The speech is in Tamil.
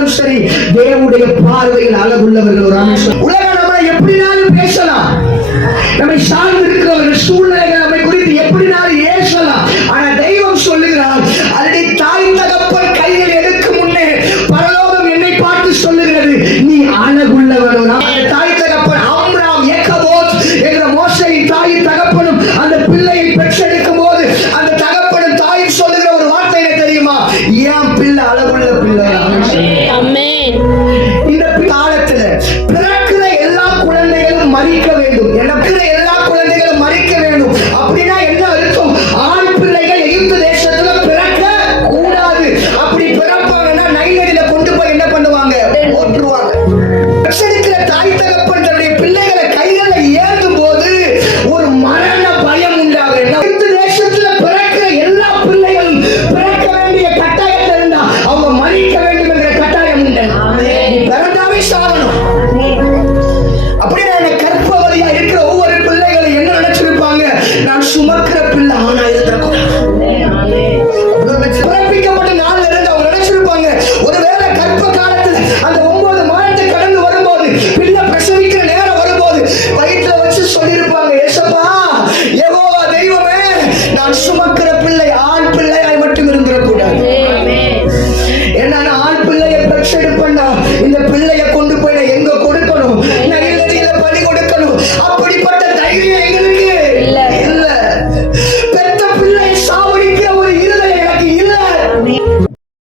இருந்தாலும் சரி தேவனுடைய பார்வையில் அழகுள்ளவர்கள் ஒரு அம்சம் நம்ம எப்படினாலும் பேசலாம். நம்மை சார்ந்து இருக்கிறவர்கள் சூழ்நிலைகள் நம்மை குறித்து எப்படினாலும் ஏசலாம். ஆனா தெய்வம் சொல்லுகிறார் அதனை தாய் தகப்பன் கையில் எடுக்கும் முன்னே பரலோகம் என்னை பார்த்து சொல்லுகிறது நீ அழகுள்ளவனோ அந்த தாய் தகப்பன் ஆம்ராம் ஏக்கபோத் என்ற மோசையின் தாய் தகப்பனும் அந்த பிள்ளையை பெற்றெடுக்கும் போது அந்த தகப்பனும் தாயும் சொல்லுகிற ஒரு வார்த்தை என்ன தெரியுமா? ஏன் பிள்ளை அழகுள்ள பிள்ளை. Bless uma